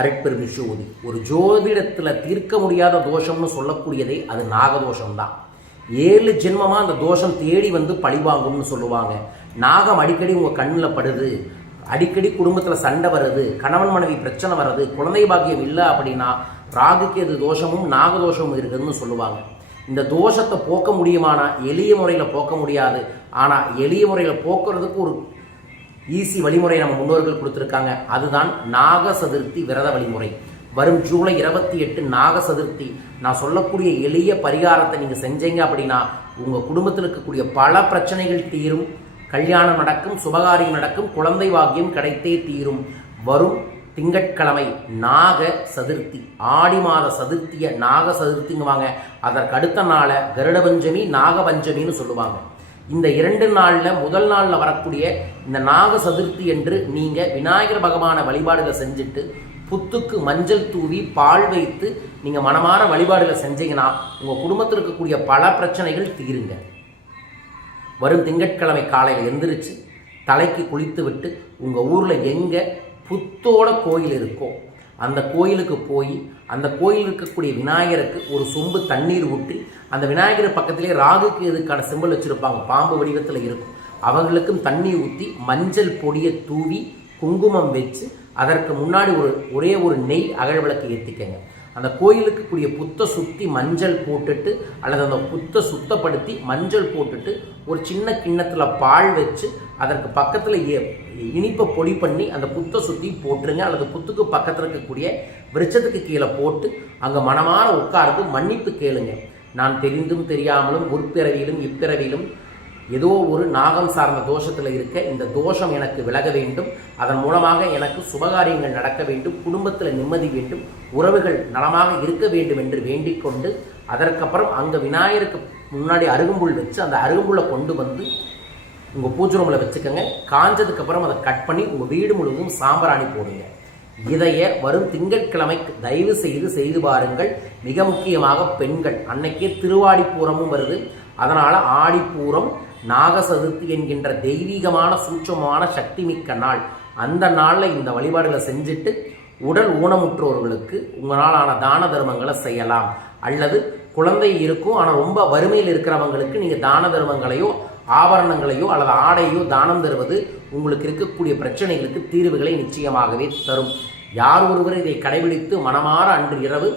அருட்பெரும் ஜோதி. ஒரு ஜோதிடத்தில் தீர்க்க முடியாத தோஷம்னு சொல்லக்கூடியதே அது நாகதோஷம்தான். 7 ஜென்மமாக அந்த தோஷம் தேடி வந்து பழிவாங்கும்னு சொல்லுவாங்க. நாகம் அடிக்கடி உங்கள் கண்ணில் படுது, அடிக்கடி குடும்பத்தில் சண்டை வருது, கணவன் மனைவி பிரச்சனை வருது, குழந்தை பாக்கியம் இல்லை அப்படின்னா ராகுக்கு எது தோஷமும் நாகதோஷமும் இருக்குதுன்னு சொல்லுவாங்க. இந்த தோஷத்தை போக்க முடியுமானா எளிய முறையில் போக்க முடியாது. ஆனால் எளிய முறையில் போக்குறதுக்கு ஒரு ஈஸி வழிமுறை நம்ம முன்னோர்கள் கொடுத்துருக்காங்க. அதுதான் நாக சதுர்த்தி விரத வழிமுறை. வரும் ஜூலை 28 நாக சதுர்த்தி நான் சொல்லக்கூடிய எளிய பரிகாரத்தை நீங்கள் செஞ்சீங்க அப்படின்னா உங்கள் குடும்பத்தில் இருக்கக்கூடிய பல பிரச்சனைகள் தீரும். கல்யாணம் நடக்கும், சுபகாரியம் நடக்கும், குழந்தை பாக்கியம் கிடைத்தே தீரும். வரும் திங்கட்கிழமை நாக சதுர்த்தி, ஆடி மாத சதுர்த்தியை நாக சதுர்த்திங்குவாங்க. அதற்கு அடுத்த நாளை கருட பஞ்சமி, நாக பஞ்சமின்னு சொல்லுவாங்க. இந்த 2 நாளில் முதல் நாளில் வரக்கூடிய இந்த நாக சதுர்த்தி என்று நீங்கள் விநாயகர் பகவானை வழிபாடுகளை செஞ்சுட்டு புத்துக்கு மஞ்சள் தூவி பால் வைத்து நீங்கள் மனமாற வழிபாடுகளை செஞ்சீங்கன்னா உங்கள் குடும்பத்தில் இருக்கக்கூடிய பல பிரச்சனைகள் தீருங்க. வரும் திங்கட்கிழமை காலையில் எந்திரிச்சு தலைக்கு குளித்து விட்டு உங்கள் ஊரில் எங்கே புத்தோட கோயில் இருக்கோ அந்த கோயிலுக்கு போய் அந்த கோயில் இருக்கக்கூடிய விநாயகருக்கு ஒரு சொம்பு தண்ணீர் ஊற்றி அந்த விநாயகர் பக்கத்திலே ராகுக்கு எதுக்கான சிம்பல் வச்சுருப்பாங்க, பாம்பு வடிவத்தில் இருக்கும். அவங்களுக்கும் தண்ணி ஊற்றி மஞ்சள் பொடியை தூவி குங்குமம் வச்சு அதற்கு முன்னாடி ஒரே ஒரு நெய் அகல் விளக்கு ஏற்றிக்கங்க. அந்த கோயிலுக்கு கூடிய புத்தை சுற்றி மஞ்சள் போட்டுட்டு அல்லது அந்த புத்தை சுத்தப்படுத்தி மஞ்சள் போட்டுட்டு ஒரு சின்ன கிண்ணத்தில் பால் வச்சு அதற்கு பக்கத்தில் இனிப்பை பொடி பண்ணி அந்த புத்தை சுற்றி போட்டுருங்க. அல்லது புத்துக்கு பக்கத்தில் இருக்கக்கூடிய விருட்சத்துக்கு கீழே போட்டு அங்கே மனமாற உட்கார்ந்து மன்னிப்பு கேளுங்க. நான் தெரிந்தும் தெரியாமலும் முற்பிறவியிலும் இப்பிறவியிலும் ஏதோ ஒரு நாகம் சார்ந்த தோஷத்தில் இருக்க இந்த தோஷம் எனக்கு விலக வேண்டும், அதன் மூலமாக எனக்கு சுபகாரியங்கள் நடக்க வேண்டும், குடும்பத்தில் நிம்மதி வேண்டும், உறவுகள் நலமாக இருக்க வேண்டும் என்று வேண்டிக் கொண்டு அதற்கப்புறம் அங்கே விநாயகருக்கு முன்னாடி அருகம்புல் வச்சு அந்த அருகம்புல்லை கொண்டு வந்து உங்கள் பூஜை ரூமில் வச்சுக்கோங்க. காஞ்சதுக்கப்புறம் அதை கட் பண்ணி உங்கள் வீடு முழுவதும் சாம்பிராணி போடுங்க. இதைய வரும் திங்கட்கிழமை தயவு செய்து பாருங்கள். மிக முக்கியமாக பெண்கள், அன்னைக்கே திருவாடிப்பூரமும் வருது. அதனால் ஆடிப்பூரம் நாக சதுர்த்தி என்கின்ற தெய்வீகமான சூட்சமான சக்தி மிக்க நாள். அந்த நாளில் இந்த வழிபாடுகளை செஞ்சுட்டு உடல் ஊனமுற்றோர்களுக்கு உங்களாலான தான தர்மங்களை செய்யலாம். அல்லது குழந்தை இருக்கும் ஆனால் ரொம்ப வறுமையில் இருக்கிறவங்களுக்கு நீங்கள் தான தர்மங்களையோ ஆபரணங்களையோ அல்லது ஆடையோ தானம் தருவது உங்களுக்கு இருக்கக்கூடிய பிரச்சனைகளுக்கு தீர்வுகளை நிச்சயமாகவே தரும். யார் ஒருவர் இதை கடைபிடித்து மனமாற அன்று இரவு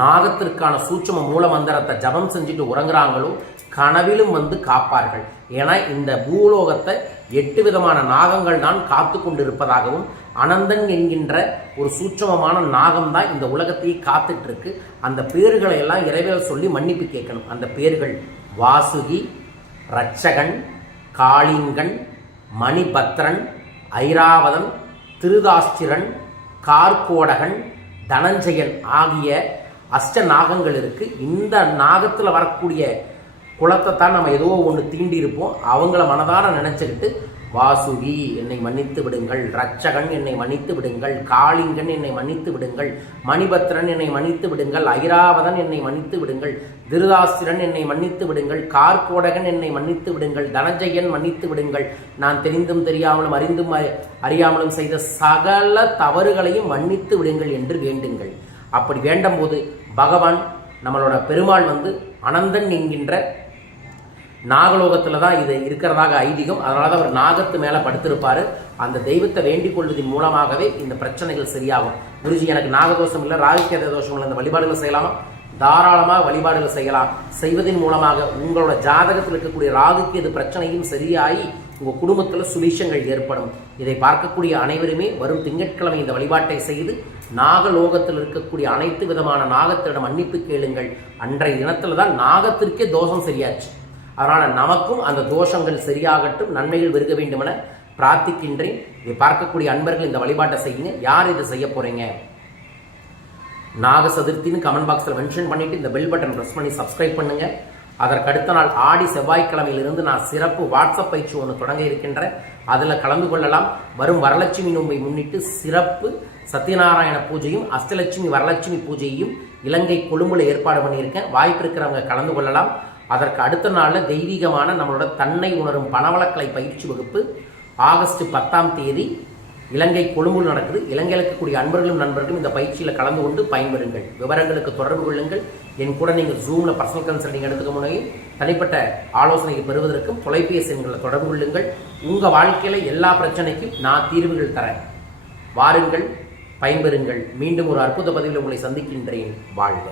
நாகத்திற்கான சூட்சம மூல மந்திரத்தை ஜபம் செஞ்சுட்டு உறங்குறாங்களோ கனவிலும் வந்து காப்பார்கள். ஏன்னா இந்த பூலோகத்தை 8 விதமான நாகங்கள் தான் காத்து கொண்டிருப்பதாகவும் அனந்தன் என்கின்ற ஒரு சூட்சமமான நாகம் தான் இந்த உலகத்தையே காத்துட்டு இருக்கு. அந்த பேர்களை எல்லாம் இறைவேல் சொல்லி மன்னிப்பு கேட்கணும். அந்த பேர்கள் வாசுகி, ரட்சகன், காளிங்கன், மணிபத்ரன், ஐராவதன், திருதாஸ்திரன், கார்கோடகன், தனஞ்சயன் ஆகிய அஷ்ட நாகங்கள் இருக்கு. இந்த நாகத்தில் வரக்கூடிய குலத்தை தான் நம்ம ஏதோ ஒன்று தீண்டி இருப்போம். அவங்கள மனதார நினைச்சுக்கிட்டு வாசுகி என்னை மன்னித்து விடுங்கள், ரட்சகன் என்னை மன்னித்து விடுங்கள், காளிங்கன் என்னை மன்னித்து விடுங்கள், மணிபத்ரன் என்னை மன்னித்து விடுங்கள், ஐராவதன் என்னை மன்னித்து விடுங்கள், திருதாஸ்திரன் என்னை மன்னித்து விடுங்கள், கார்கோடகன் என்னை மன்னித்து விடுங்கள், தனஞ்சயன் மன்னித்து விடுங்கள். நான் தெரிந்தும் தெரியாமலும் அறிந்தும் அறியாமலும் செய்த சகல தவறுகளையும் மன்னித்து விடுங்கள் என்று வேண்டுங்கள். அப்படி வேண்டும் போது பகவான் நம்மளோட பெருமாள் வந்து அனந்தன் என்கின்ற நாகலோகத்தில் தான் இது இருக்கிறதாக ஐதீகம். அதனால தான் அவர் நாகத்து மேலே படுத்திருப்பார். அந்த தெய்வத்தை வேண்டிக் கொள்வதன் மூலமாகவே இந்த பிரச்சனைகள் சரியாகும். குருஜி எனக்கு நாகதோஷம் இல்லை, ராகுகேத தோஷம் இல்லை, இந்த வழிபாடுகள் செய்யலாமா? தாராளமாக வழிபாடுகள் செய்யலாம். செய்வதன் மூலமாக உங்களோட ஜாதகத்தில் இருக்கக்கூடிய ராகுகேது பிரச்சனையும் சரியாகி உங்கள் குடும்பத்தில் சுபிஷங்கள் ஏற்படும். இதை பார்க்கக்கூடிய அனைவருமே வரும் திங்கட்கிழமை இந்த வழிபாட்டை செய்து நாகலோகத்தில் இருக்கக்கூடிய அனைத்து விதமான நாகத்திடம் மன்னிப்பு கேளுங்கள். அன்றைய தினத்தில் தான் நாகத்திற்கே தோஷம் சரியாச்சு. அதனால் நமக்கும் அந்த தோஷங்கள் சரியாகட்டும், நன்மைகள் பெருக வேண்டும் என பிரார்த்திக்கின்றேன். இதை பார்க்கக்கூடிய அன்பர்கள் இந்த வழிபாட்டை செய்யுங்க. யார் இதை செய்ய போறீங்க? நாக சதுர்த்தின்னு கமெண்ட் பாக்ஸில் மென்ஷன் பண்ணிட்டு இந்த பெல் பட்டன் ப்ரெஸ் பண்ணி சப்ஸ்கிரைப் பண்ணுங்க. அதற்கு அடுத்த நாள் ஆடி செவ்வாய்க்கிழமையிலிருந்து நான் சிறப்பு வாட்ஸ்அப் பயிற்சி ஒன்று தொடங்க இருக்கின்றேன். அதில் கலந்து கொள்ளலாம். வரும் வரலட்சுமி நோன்பை முன்னிட்டு சிறப்பு சத்யநாராயண பூஜையும் அஷ்டலட்சுமி வரலட்சுமி பூஜையையும் இலங்கை கொழும்புல ஏற்பாடு பண்ணியிருக்கேன். வாய்ப்பு இருக்கிறவங்க கலந்து கொள்ளலாம். அதற்கு அடுத்த நாளில் தெய்வீகமான நம்மளோட தன்னை உணரும் பணவளக்கலை பயிற்சி வகுப்பு ஆகஸ்ட் 10ஆம் தேதி இலங்கை கொழும்புல நடக்குது. இலங்கையில் இருக்கக்கூடிய அன்பர்களும் நண்பர்களும் இந்த பயிற்சியில் கலந்து கொண்டு பயன்பெறுங்கள். விவரங்களுக்கு தொடர்பு கொள்ளுங்கள். என் கூட நீங்கள் ஜூமில் பர்சனல் கன்சல்டிங் எடுத்துக்க முனையும் தனிப்பட்ட ஆலோசனையை பெறுவதற்கும் தொலைபேசி எண்களை தொடர்பு கொள்ளுங்கள். உங்கள் வாழ்க்கையில் எல்லா பிரச்சனைக்கும் நான் தீர்வுகள் தரேன். வாருங்கள், பயன்பெறுங்கள். மீண்டும் ஒரு அற்புத பதிவில் உங்களை சந்திக்கின்றேன். வாழ்க.